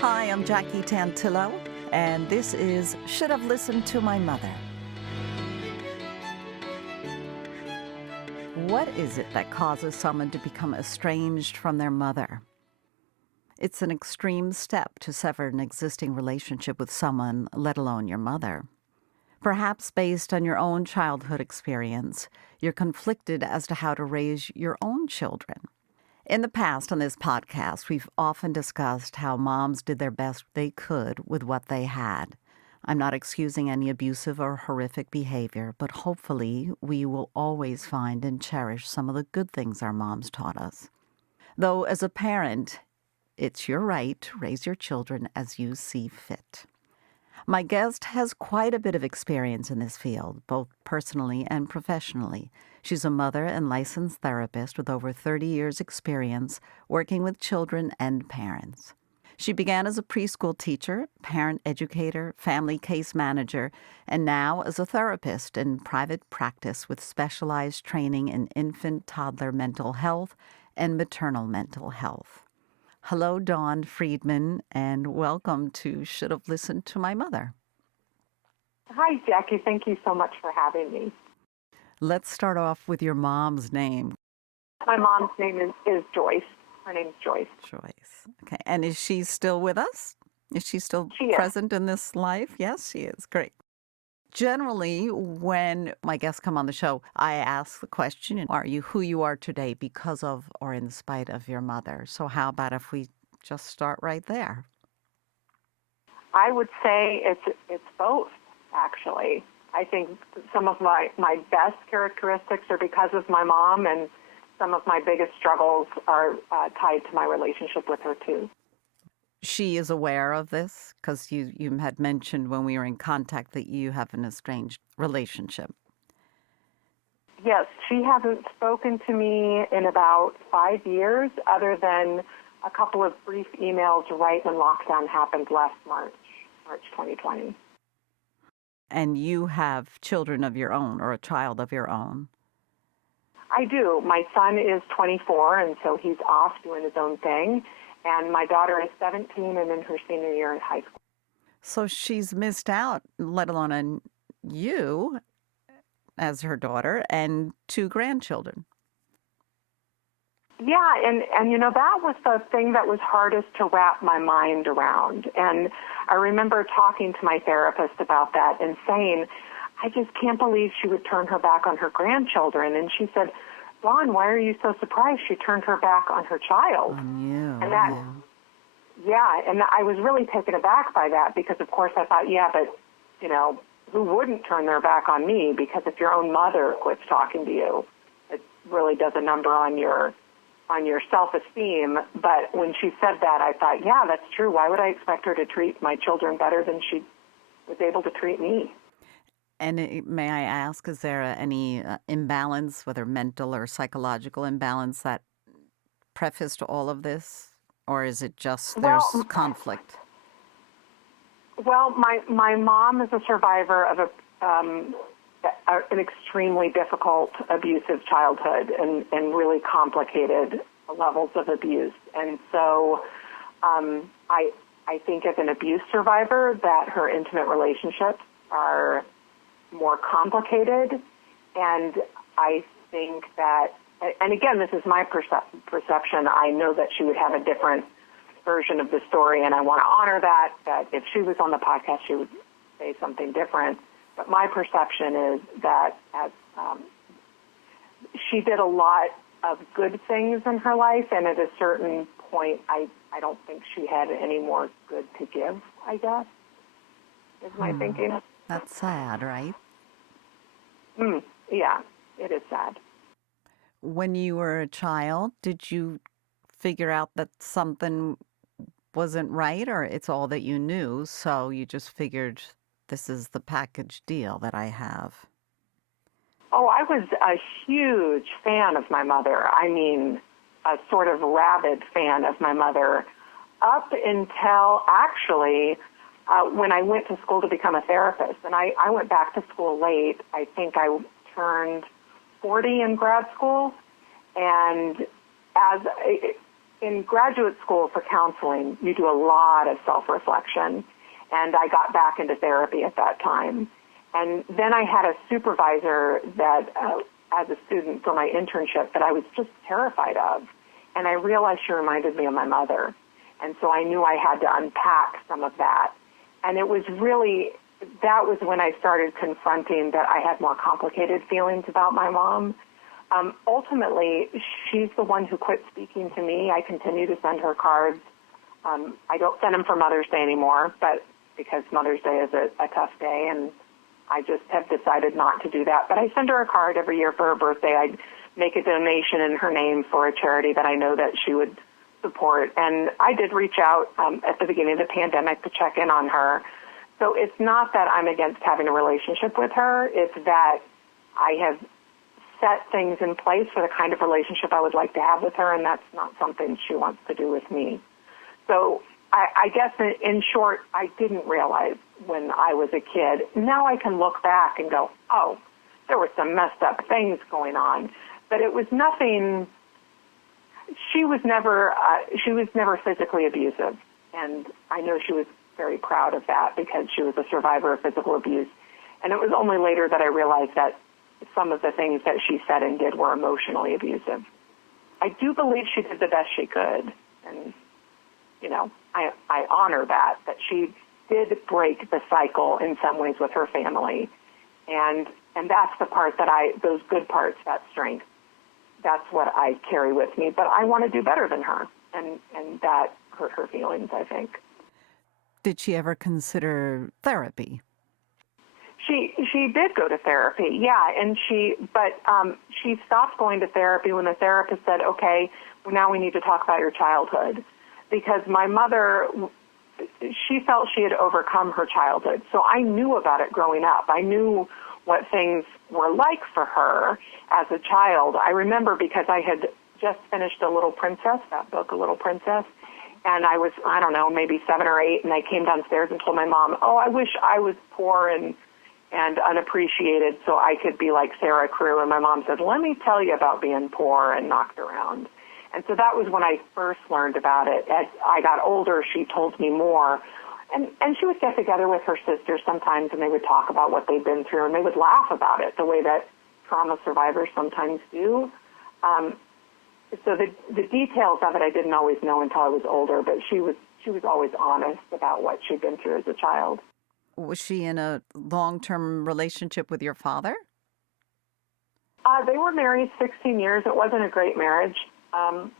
Hi, I'm Jackie Tantillo, and this is Should Have Listened to My Mother. What is it that causes someone to become estranged from their mother? It's an extreme step to sever an existing relationship with someone, let alone your mother. Perhaps based on your own childhood experience, you're conflicted as to how to raise your own children. In the past on this podcast, we've often discussed how moms did their best they could with what they had. I'm not excusing any abusive or horrific behavior, but hopefully we will always find and cherish some of the good things our moms taught us. Though as a parent, it's your right to raise your children as you see fit. My guest has quite a bit of experience in this field, both personally and professionally. She's a mother and licensed therapist with over 30 years' experience working with children and parents. She began as a preschool teacher, parent educator, family case manager, and now as a therapist in private practice with specialized training in infant, toddler mental health and maternal mental health. Hello, Dawn Friedman, and welcome to Should Have Listened to My Mother. Hi, Jackie. Thank you so much for having me. Let's start off with your mom's name. My mom's name is Joyce. Her name's Joyce. Joyce. Okay. And is she still with us? Is she still present in this life? Yes, she is. Great. Generally, when my guests come on the show, I ask the question, are you who you are today because of or in spite of your mother? So how about if we just start right there? I would say it's both, actually. I think some of my best characteristics are because of my mom, and some of my biggest struggles are tied to my relationship with her, too. She is aware of this because you had mentioned when we were in contact that you have an estranged relationship. Yes, she hasn't spoken to me in about 5 years, other than a couple of brief emails right when lockdown happened last March 2020. And you have children of your own or a child of your own? I do. My son is 24, and so he's off doing his own thing. And my daughter is 17 and in her senior year in high school. So she's missed out, let alone on you as her daughter and 2 grandchildren. Yeah, and you know, that was the thing that was hardest to wrap my mind around. And I remember talking to my therapist about that and saying, I just can't believe she would turn her back on her grandchildren. And she said, Dawn, why are you so surprised she turned her back on her child? On you. And that, yeah, and I was really taken aback by that because, of course, I thought, yeah, but, you know, who wouldn't turn their back on me? Because if your own mother quits talking to you, it really does a number on your self-esteem. But when she said that, I thought, yeah, that's true. Why would I expect her to treat my children better than she was able to treat me? And may I ask, is there any imbalance, whether mental or psychological imbalance, that prefaced all of this? Or is it just there's conflict? Well, my mom is a survivor of an extremely difficult, abusive childhood and really complicated levels of abuse. And so I think as an abuse survivor that her intimate relationships are more complicated, and I think that, and again, this is my perception, I know that she would have a different version of the story, and I want to honor that if she was on the podcast, she would say something different. But my perception is that she did a lot of good things in her life, and at a certain point, I don't think she had any more good to give, I guess, is my thinking. That's sad, right? Yeah, it is sad. When you were a child, did you figure out that something wasn't right, or it's all that you knew, so you just figured this is the package deal that I have? Oh, I was a huge fan of my mother. I mean, a sort of rabid fan of my mother up until actually when I went to school to become a therapist. And I went back to school late. I think I turned 40 in grad school. And as in graduate school for counseling, you do a lot of self-reflection, and I got back into therapy at that time. And then I had a supervisor that, as a student for my internship, that I was just terrified of. And I realized she reminded me of my mother. And so I knew I had to unpack some of that. And it was really, that was when I started confronting that I had more complicated feelings about my mom. Ultimately, she's the one who quit speaking to me. I continue to send her cards. I don't send them for Mother's Day anymore, but because Mother's Day is a tough day, and I just have decided not to do that. But I send her a card every year for her birthday. I make a donation in her name for a charity that I know that she would support. And I did reach out at the beginning of the pandemic to check in on her. So it's not that I'm against having a relationship with her. It's that I have set things in place for the kind of relationship I would like to have with her, and that's not something she wants to do with me. So I guess in short, I didn't realize when I was a kid. Now I can look back and go, oh, there were some messed up things going on. But it was nothing, she was never physically abusive. And I know she was very proud of that because she was a survivor of physical abuse. And it was only later that I realized that some of the things that she said and did were emotionally abusive. I do believe she did the best she could. And, you know, I honor that she did break the cycle in some ways with her family. And that's the part that those good parts, that strength, that's what I carry with me. But I want to do better than her. And that hurt her feelings, I think. Did she ever consider therapy? She did go to therapy, yeah, and she stopped going to therapy when the therapist said, okay, now we need to talk about your childhood, because my mother, she felt she had overcome her childhood. So I knew about it growing up. I knew what things were like for her as a child. I remember because I had just finished A Little Princess, that book, A Little Princess, and I was, I don't know, maybe 7 or 8, and I came downstairs and told my mom, oh, I wish I was poor and unappreciated so I could be like Sarah Crew. And my mom said, let me tell you about being poor and knocked around. And so that was when I first learned about it. As I got older, she told me more. And she would get together with her sisters sometimes, and they would talk about what they'd been through, and they would laugh about it the way that trauma survivors sometimes do. So the details of it I didn't always know until I was older, but she was always honest about what she'd been through as a child. Was she in a long-term relationship with your father? They were married 16 years. It wasn't a great marriage. I'm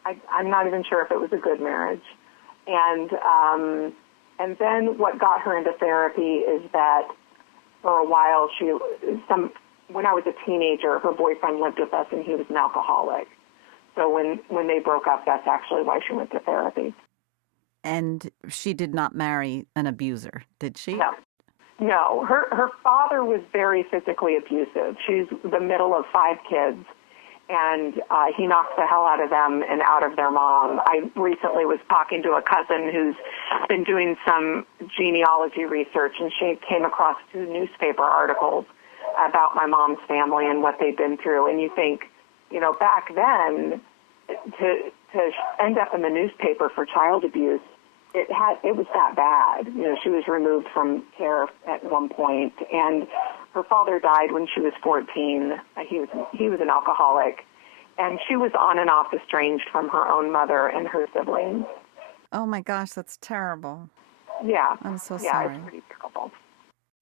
not even sure if it was a good marriage. And then what got her into therapy is that for a while when I was a teenager, her boyfriend lived with us and he was an alcoholic. So when they broke up, that's actually why she went to therapy. And she did not marry an abuser, did she? No. Her father was very physically abusive. She's the middle of 5 kids, and he knocks the hell out of them and out of their mom. I recently was talking to a cousin who's been doing some genealogy research, and she came across 2 newspaper articles about my mom's family and what they'd been through. And you think, you know, back then, to end up in the newspaper for child abuse, it was that bad. You know, she was removed from care at one point, and her father died when she was 14. He was an alcoholic, and she was on and off estranged from her own mother and her siblings. Oh my gosh, that's terrible. Yeah. I'm so sorry. Yeah, it's pretty terrible.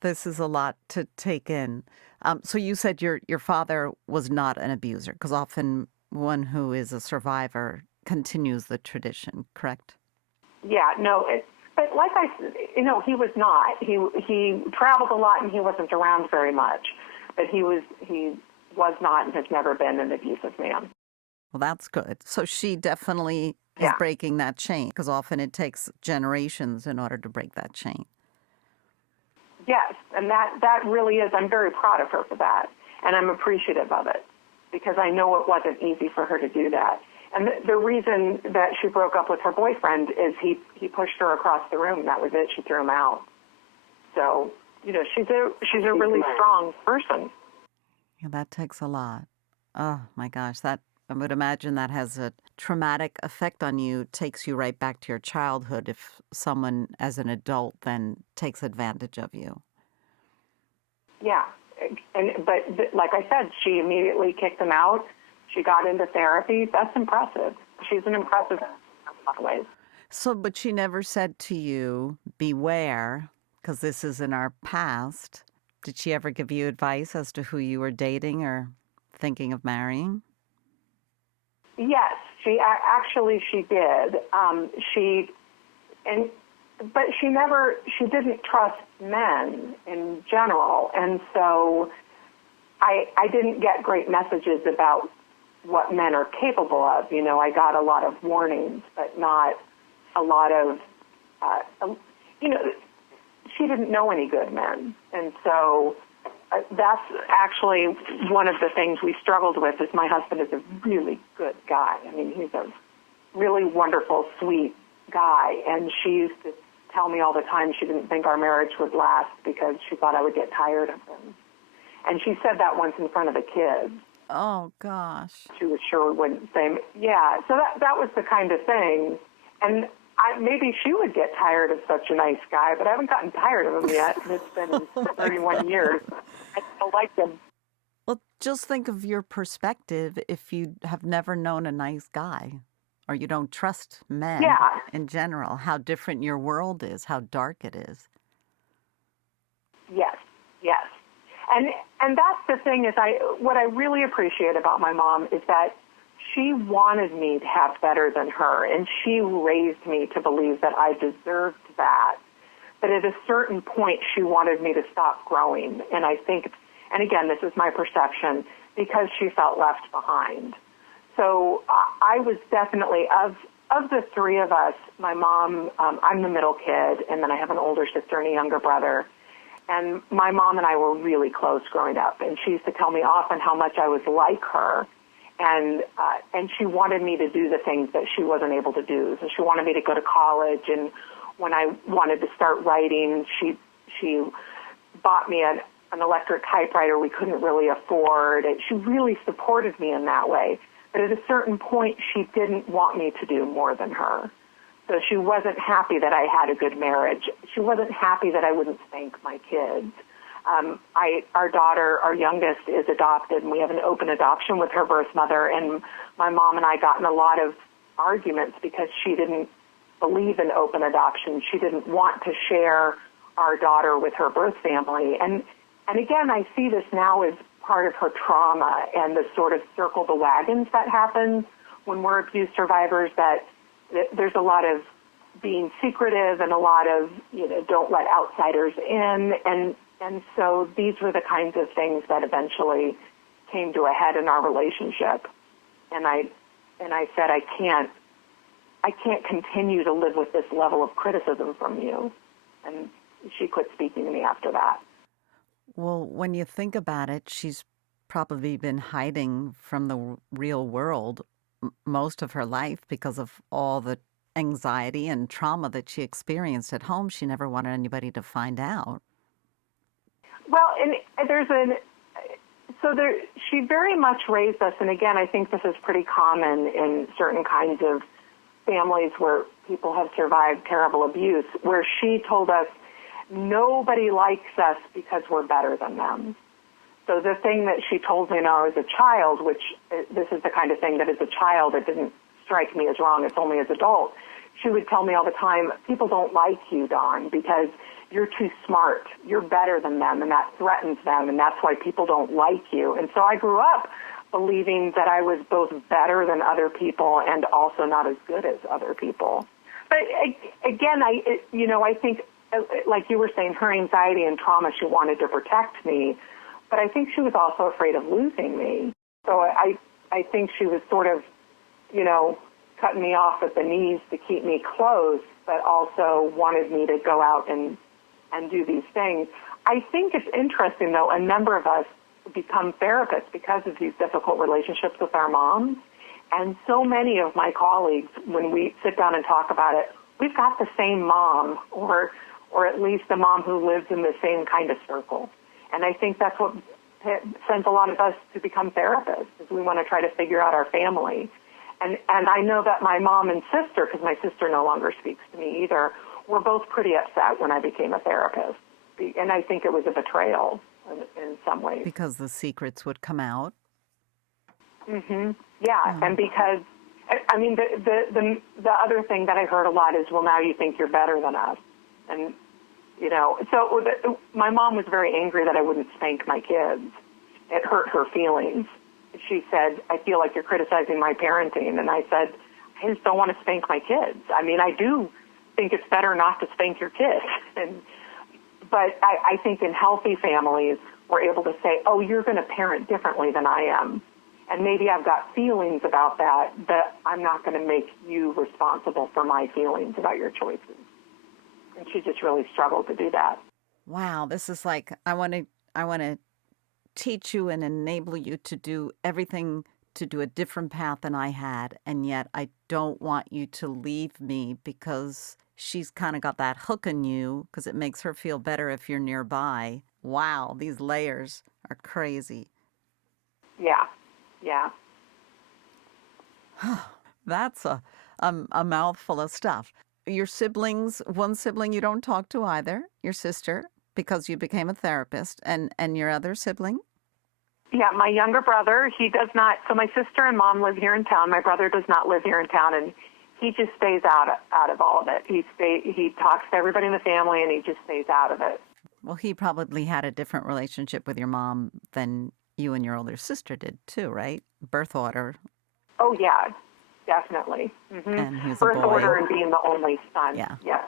This is a lot to take in. So you said your father was not an abuser, because often one who is a survivor continues the tradition, correct? Yeah, no, but like I said, you know, he was not. He traveled a lot and he wasn't around very much, but he was not and has never been an abusive man. Well, that's good. So she definitely is breaking that chain, because often it takes generations in order to break that chain. Yes, and that really is. I'm very proud of her for that, and I'm appreciative of it, because I know it wasn't easy for her to do that. And the reason that she broke up with her boyfriend is he pushed her across the room. That was it. She threw him out. So, you know, she's a really strong person. Yeah, that takes a lot. Oh my gosh, that I would imagine that has a traumatic effect on you takes you right back to your childhood if someone as an adult then takes advantage of you. Yeah. But like I said, she immediately kicked him out. She got into therapy. That's impressive. She's an impressive in a lot of ways. So, but she never said to you, beware, because this is in our past. Did she ever give you advice as to who you were dating or thinking of marrying? Yes, she did. But she didn't trust men in general, and so I didn't get great messages about what men are capable of. You know, I got a lot of warnings, but not a lot of, she didn't know any good men, and so that's actually one of the things we struggled with. Is my husband is a really good guy. I mean, he's a really wonderful, sweet guy, and she used to tell me all the time she didn't think our marriage would last because she thought I would get tired of him. And she said that once in front of the kids. Oh, gosh. She was sure we wouldn't say, yeah. So that was the kind of thing. And maybe she would get tired of such a nice guy, but I haven't gotten tired of him yet. It's been 31 years. I still like him. Well, just think of your perspective if you have never known a nice guy or you don't trust men in general, how different your world is, how dark it is. Yes. And that's the thing is what I really appreciate about my mom is that she wanted me to have better than her, and she raised me to believe that I deserved that. But at a certain point, she wanted me to stop growing. And I think, and again, this is my perception, because she felt left behind. So I was definitely, of the three of us, my mom, I'm the middle kid, and then I have an older sister and a younger brother. And my mom and I were really close growing up, and she used to tell me often how much I was like her, and she wanted me to do the things that she wasn't able to do. So she wanted me to go to college, and when I wanted to start writing, she bought me an electric typewriter we couldn't really afford. And she really supported me in that way. But at a certain point, she didn't want me to do more than her. So she wasn't happy that I had a good marriage. She wasn't happy that I wouldn't spank my kids. Our daughter, our youngest, is adopted, and we have an open adoption with her birth mother. And my mom and I got in a lot of arguments because she didn't believe in open adoption. She didn't want to share our daughter with her birth family. And again, I see this now as part of her trauma and the sort of circle the wagons that happens when we're abuse survivors, that there's a lot of being secretive and a lot of, don't let outsiders in. And so these were the kinds of things that eventually came to a head in our relationship. And I said, I can't continue to live with this level of criticism from you. And she quit speaking to me after that. Well, when you think about it, she's probably been hiding from the real world most of her life because of all the anxiety and trauma that she experienced at home. She never wanted anybody to find out. Well, and she very much raised us, and again, I think this is pretty common in certain kinds of families where people have survived terrible abuse, where she told us nobody likes us because we're better than them. So the thing that she told me when I was a child, which this is the kind of thing that as a child it didn't strike me as wrong, it's only as adult, she would tell me all the time, people don't like you, Dawn, because you're too smart. You're better than them, and that threatens them, and that's why people don't like you. And so I grew up believing that I was both better than other people and also not as good as other people. But again, I think, like you were saying, her anxiety and trauma, she wanted to protect me, but I think she was also afraid of losing me. So I think she was sort of, cutting me off at the knees to keep me close, but also wanted me to go out and do these things. I think it's interesting, though, a number of us become therapists because of these difficult relationships with our moms. And so many of my colleagues, when we sit down and talk about it, we've got the same mom, or at least a mom who lives in the same kind of circle. And I think that's what sends a lot of us to become therapists, is we want to try to figure out our family. And I know that my mom and sister, because my sister no longer speaks to me either, were both pretty upset when I became a therapist. And I think it was a betrayal in some ways. Because the secrets would come out? Yeah, and because, I mean, the other thing that I heard a lot is, well, now you think you're better than us. And, you know, so my mom was very angry that I wouldn't spank my kids. It hurt her feelings. She said, I feel like you're criticizing my parenting. And I said, I just don't want to spank my kids. I mean, I do think it's better not to spank your kids. But I think in healthy families, we're able to say, oh, you're going to parent differently than I am. And maybe I've got feelings about that, but I'm not going to make you responsible for my feelings about your choices. And she just really struggled to do that. Wow, this is like, I want to teach you and enable you to do everything, to do a different path than I had, and yet I don't want you to leave me because she's kind of got that hook in you because it makes her feel better if you're nearby. Wow, these layers are crazy. Yeah, yeah. That's a mouthful of stuff. Your siblings, one sibling you don't talk to either, your sister, because you became a therapist, and your other sibling? Yeah, my younger brother, he does not, so my sister and mom live here in town. My brother does not live here in town, and he just stays out of all of it. He talks to everybody in the family, and he just stays out of it. Well, he probably had a different relationship with your mom than you and your older sister did, too, right? Birth order. Oh, yeah, definitely. And he was Birth a boy. order and being the only son. Yeah. Yeah.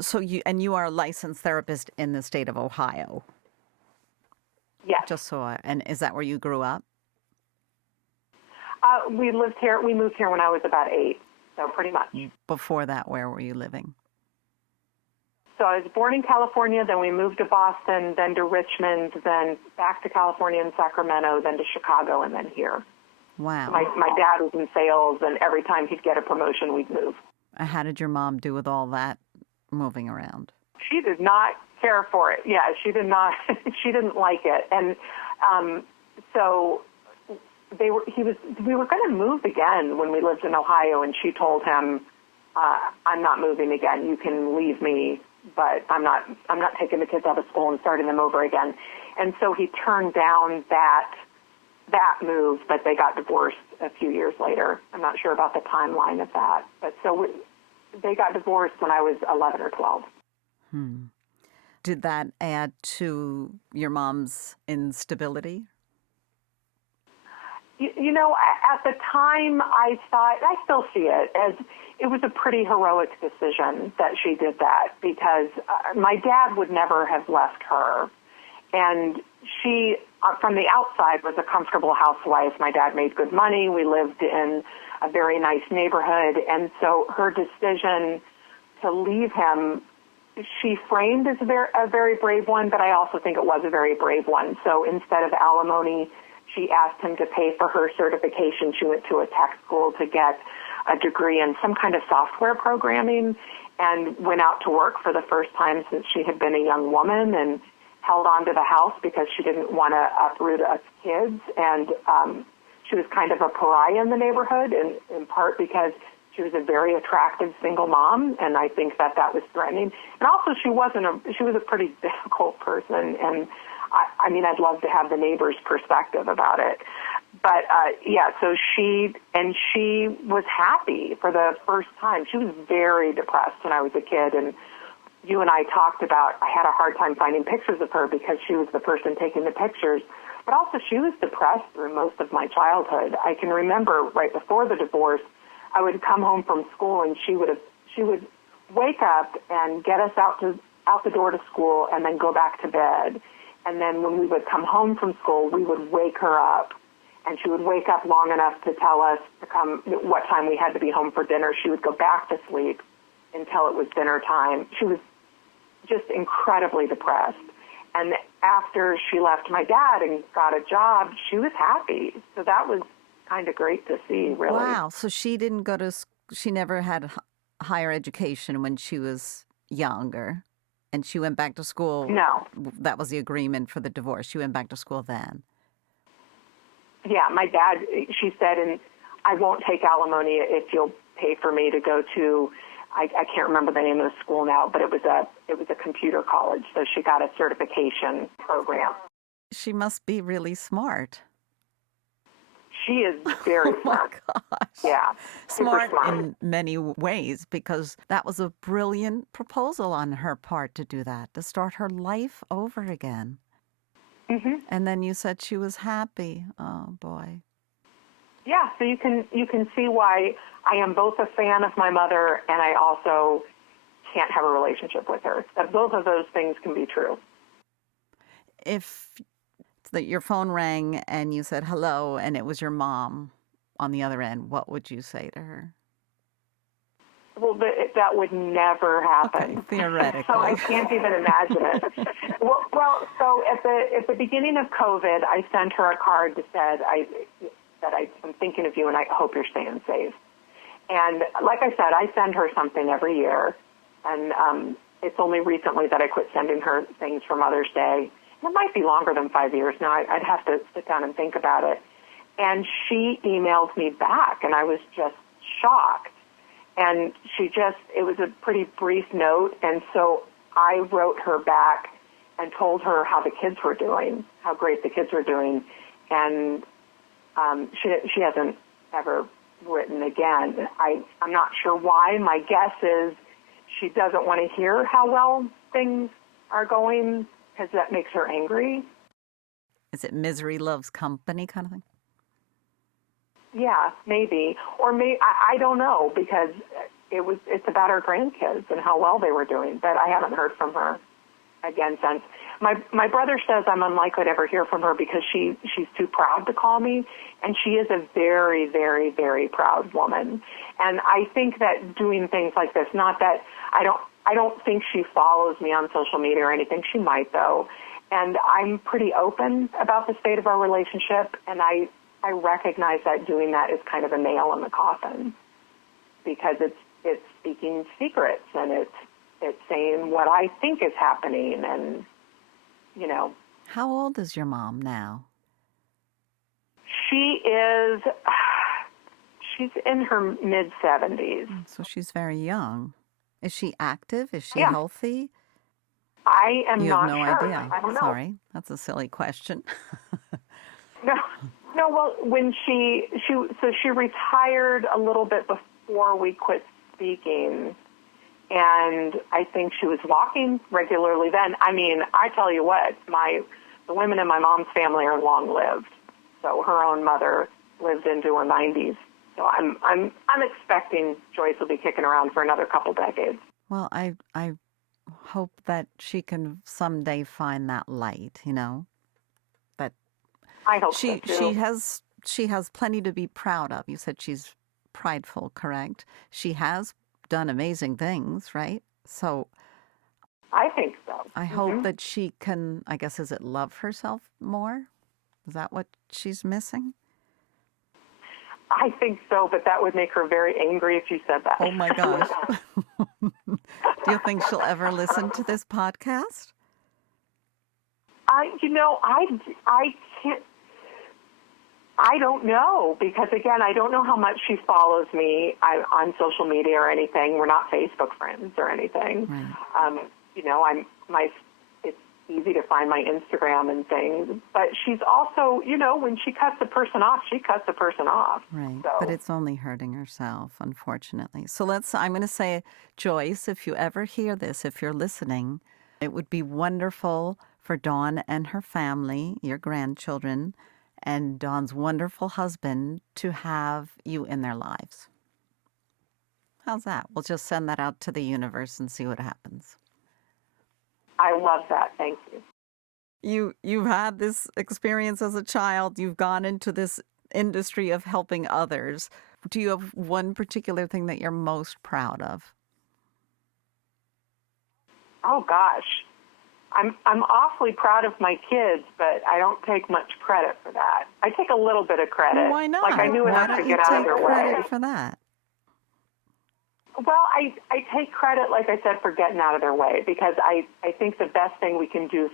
So you are a licensed therapist in the state of Ohio. Yes. Just so and is that where you grew up? We moved here when I was about 8, so pretty much. Before that, where were you living? So I was born in California, then we moved to Boston, then to Richmond, then back to California and Sacramento, then to Chicago, and then here. Wow. My dad was in sales, and every time he'd get a promotion, we'd move. How did your mom do with all that moving around? She did not care for it. Yeah, she did not. She didn't like it, and so we were going to move again when we lived in Ohio, and she told him, "I'm not moving again. You can leave me, but I'm not taking the kids out of school and starting them over again." And so he turned down that move, but they got divorced a few years later. I'm not sure about the timeline of that, but so they got divorced when I was 11 or 12. Did that add to your mom's instability? You know, at the time, I thought, I still see it as it was a pretty heroic decision that she did that, because my dad would never have left her. And she, from the outside, was a comfortable housewife. My dad made good money. We lived in a very nice neighborhood. And so her decision to leave him, she framed as a very brave one, but I also think it was a very brave one. So instead of alimony, she asked him to pay for her certification. She went to a tech school to get a degree in some kind of software programming and went out to work for the first time since she had been a young woman, and held on to the house because she didn't want to uproot us kids. And she was kind of a pariah in the neighborhood, in part because she was a very attractive single mom, and I think that was threatening. And also she was a pretty difficult person, and I mean, I'd love to have the neighbor's perspective about it. But, so she was happy for the first time. She was very depressed when I was a kid, and you and I talked about, I had a hard time finding pictures of her because she was the person taking the pictures, but also she was depressed through most of my childhood. I can remember right before the divorce, I would come home from school and she would wake up and get us out the door to school and then go back to bed. And then when we would come home from school, we would wake her up, and she would wake up long enough to tell us what time we had to be home for dinner. She would go back to sleep until it was dinner time. She was just incredibly depressed. And after she left my dad and got a job, she was happy. So that was kind of great to see, really. Wow. So she didn't she never had higher education when she was younger, and she went back to school. No. That was the agreement for the divorce. She went back to school then. Yeah, my dad, she said, and I won't take alimony if you'll pay for me to go to, I can't remember the name of the school now, but it was a computer college, so she got a certification program. She must be really smart. She is very smart. Oh my gosh. Yeah, Smart super smart. in many ways, because that was a brilliant proposal on her part to do that, to start her life over again. Mm-hmm. And then you said she was happy. Oh, boy. Yeah, so you can see why I am both a fan of my mother and I also can't have a relationship with her. That both of those things can be true. If your phone rang and you said hello and it was your mom on the other end, what would you say to her? Well, that would never happen. Okay, theoretically. So I can't even imagine it. Well, so at the beginning of COVID, I sent her a card that said, I'm thinking of you and I hope you're staying safe. And like I said, I send her something every year. And it's only recently that I quit sending her things for Mother's Day. It might be longer than 5 years now. I'd have to sit down and think about it. And she emailed me back, and I was just shocked. And it was a pretty brief note, and so I wrote her back and told her how the kids were doing, how great the kids were doing. And she hasn't ever written again. I'm not sure why. My guess is she doesn't want to hear how well things are going because that makes her angry. Is it misery loves company kind of thing? Yeah, maybe. Or I don't know, because it's about her grandkids and how well they were doing. But I haven't heard from her again since. My brother says I'm unlikely to ever hear from her because she's too proud to call me, and she is a very, very, very proud woman. And I think that doing things like this, not that I don't think she follows me on social media or anything. She might, though. And I'm pretty open about the state of our relationship, and I recognize that doing that is kind of a nail in the coffin because it's speaking secrets and it's saying what I think is happening, and How old is your mom now? She's in her mid-70s. So she's very young. Is she active? Is she Yeah. healthy? I am You not have no sure. idea. I don't know. Sorry, that's a silly question. No. Well, when she retired a little bit before we quit speaking, and I think she was walking regularly then. I mean, I tell you what, the women in my mom's family are long-lived. So her own mother lived into her 90s. So I'm expecting Joyce will be kicking around for another couple decades. Well, I hope that she can someday find that light, That I hope so too. she has plenty to be proud of. You said she's prideful, correct? She has done amazing things, right? So I think so. I hope that she can, I guess, is it love herself more? Is that what she's missing? I think so, but that would make her very angry if you said that. Oh my gosh. Do you think she'll ever listen to this podcast? I can't. I don't know, because again, I don't know how much she follows me on social media or anything. We're not Facebook friends or anything. Right. It's easy to find my Instagram and things, but she's also, when she cuts a person off, she cuts a person off. Right. So. But it's only hurting herself, unfortunately. So I'm going to say, Joyce, if you ever hear this, if you're listening, it would be wonderful for Dawn and her family, your grandchildren, and Dawn's wonderful husband to have you in their lives. How's that? We'll just send that out to the universe and see what happens. I love that. Thank you. You've had this experience as a child. You've gone into this industry of helping others. Do you have one particular thing that you're most proud of? Oh, gosh. I'm awfully proud of my kids, but I don't take much credit for that. I take a little bit of credit. Well, why not? Like, I knew enough to get out of their way. Why don't you take credit for that? Well, I take credit, like I said, for getting out of their way, because I think the best thing we can do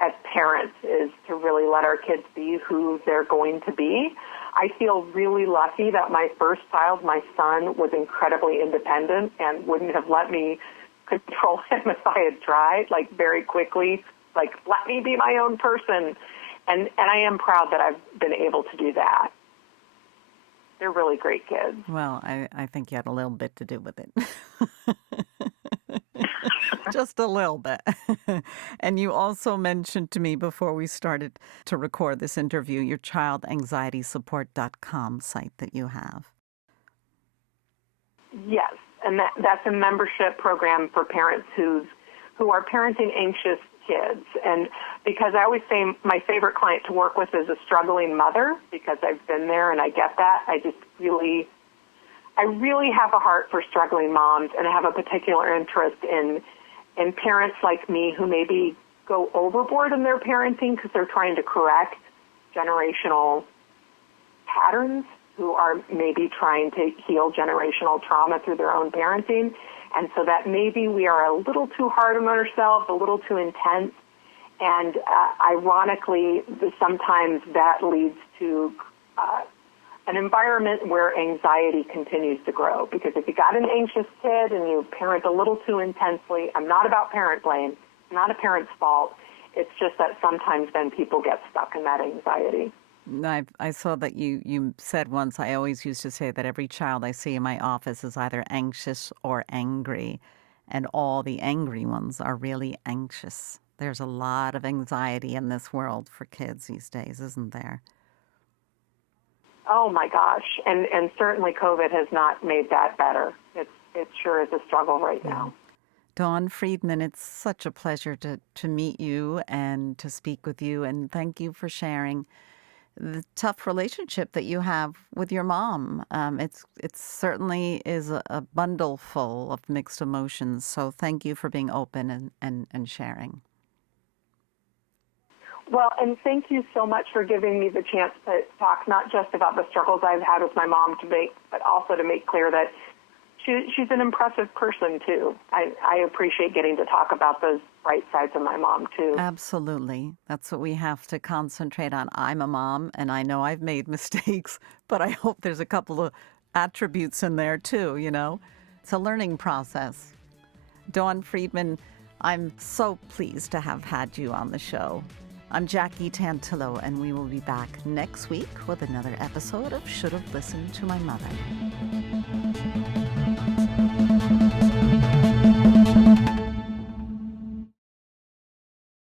as parents is to really let our kids be who they're going to be. I feel really lucky that my first child, my son, was incredibly independent and wouldn't have let me control him if I had tried, like very quickly, like let me be my own person. And I am proud that I've been able to do that. They're really great kids. Well, I think you had a little bit to do with it. Just a little bit. And you also mentioned to me before we started to record this interview your childanxietysupport.com site that you have. Yes, and that's a membership program for parents who are parenting anxious kids. And because I always say my favorite client to work with is a struggling mother, because I've been there and I get that. I really have a heart for struggling moms, and I have a particular interest in parents like me who maybe go overboard in their parenting because they're trying to correct generational patterns, who are maybe trying to heal generational trauma through their own parenting. And so that maybe we are a little too hard on ourselves, a little too intense. And ironically, sometimes that leads to an environment where anxiety continues to grow. Because if you got an anxious kid and you parent a little too intensely, I'm not about parent blame, it's not a parent's fault. It's just that sometimes then people get stuck in that anxiety. I saw that you said once, I always used to say that every child I see in my office is either anxious or angry, and all the angry ones are really anxious. There's a lot of anxiety in this world for kids these days, isn't there? Oh my gosh, and certainly COVID has not made that better. It sure is a struggle right now. Dawn Friedman, it's such a pleasure to meet you and to speak with you, and thank you for sharing the tough relationship that you have with your mom. It certainly is a bundle full of mixed emotions, so thank you for being open and sharing. Well, and thank you so much for giving me the chance to talk not just about the struggles I've had with my mom but also to make clear that she's an impressive person, too. I appreciate getting to talk about those bright sides of my mom, too. Absolutely. That's what we have to concentrate on. I'm a mom, and I know I've made mistakes, but I hope there's a couple of attributes in there, too, you know? It's a learning process. Dawn Friedman, I'm so pleased to have had you on the show. I'm Jackie Tantillo, and we will be back next week with another episode of Should Have Listened to My Mother.